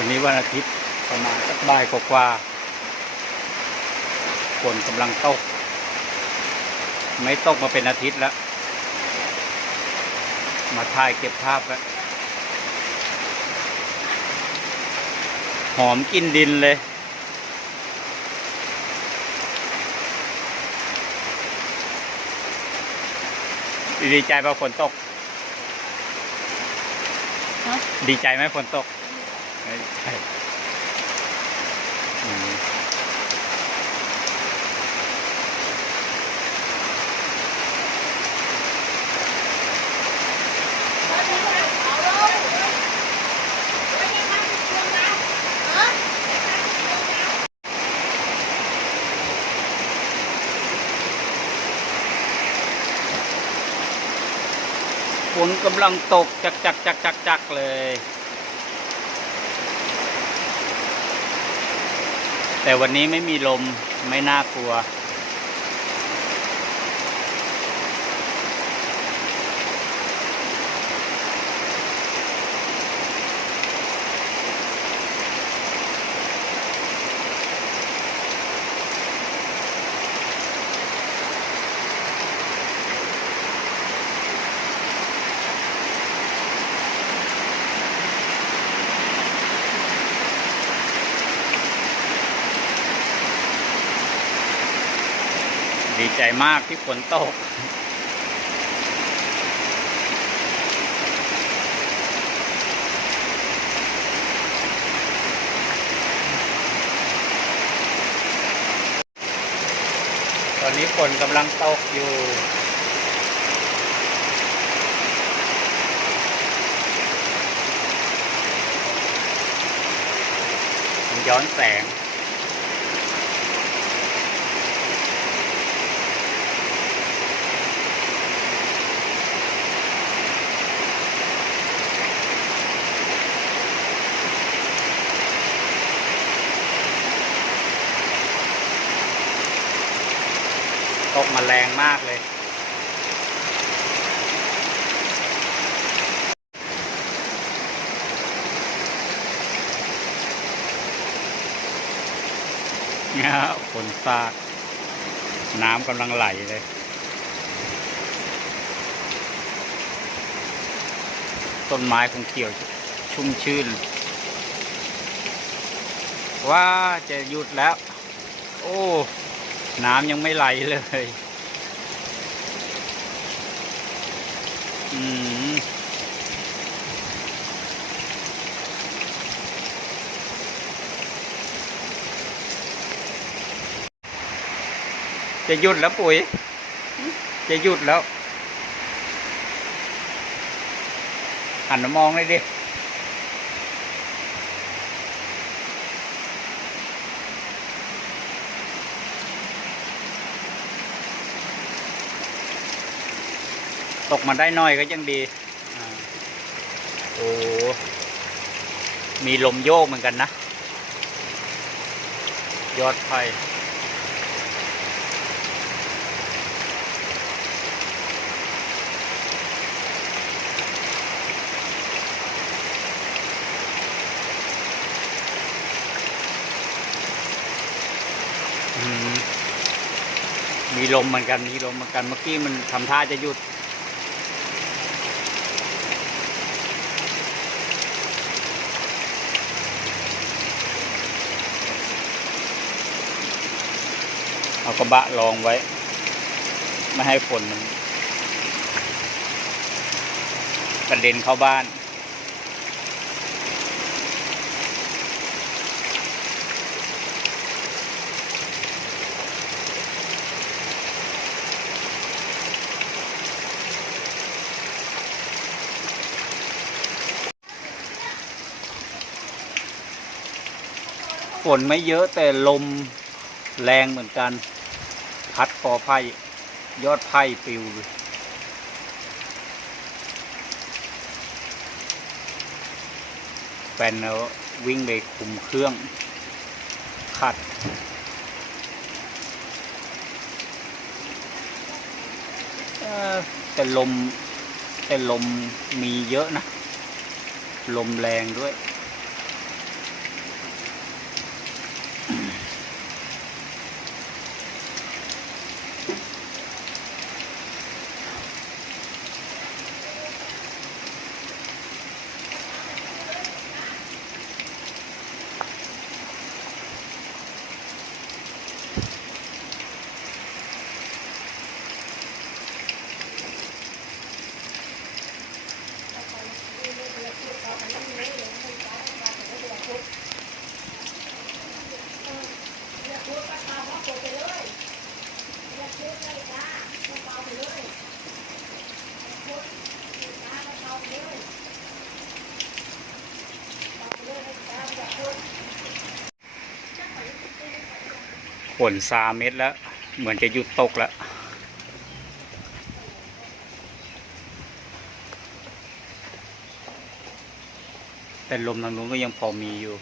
วันนี้วันอาทิตย์ประมาณสักบ่ายกว่าๆฝนกำลังตกไม่ตกมาเป็นอาทิตย์แล้วมาถ่ายเก็บภาพแล้วหอมกลิ่นดินเลยดีใจป่ะฝนตกดีใจไหมฝนตกไม่ใช่ฝนกำลังตกจักเลยแต่วันนี้ไม่มีลมไม่น่ากลัวดีใจมากที่ฝนตกตอนนี้ฝนกำลังตกอยู่มันย้อนแสงตกมาแรงมากเลยเนี่ยฝนสาดน้ำกำลังไหลเลยต้นไม้คงเขียวชุ่มชื่นว่าจะหยุดแล้วโอ้น้ำยังไม่ไหลเลยจะหยุดแล้วปุ๋ยจะหยุดแล้วหันมามองเลยดิตกมาได้น้อยก็ยังดีโอ้มีลมโยกเหมือนกันนะยอดไผ่มีลมเหมือนกันเมื่อกี้มันทำท่าจะหยุดเอากระบะรองไว้ไม่ให้ฝนมันกระเด็นเข้าบ้านฝนไม่เยอะแต่ลมแรงเหมือนกันพัดกอไผ่ยอดไผ่ปลิวแฟนวิ่งไปคุมเครื่องขัดแต่ลมมีเยอะนะลมแรงด้วย ฝนซาเม็ดแล้ว เหมือนจะหยุดตกแล้ว แต่ลมทางนู้นก็ยังพอมีอยู่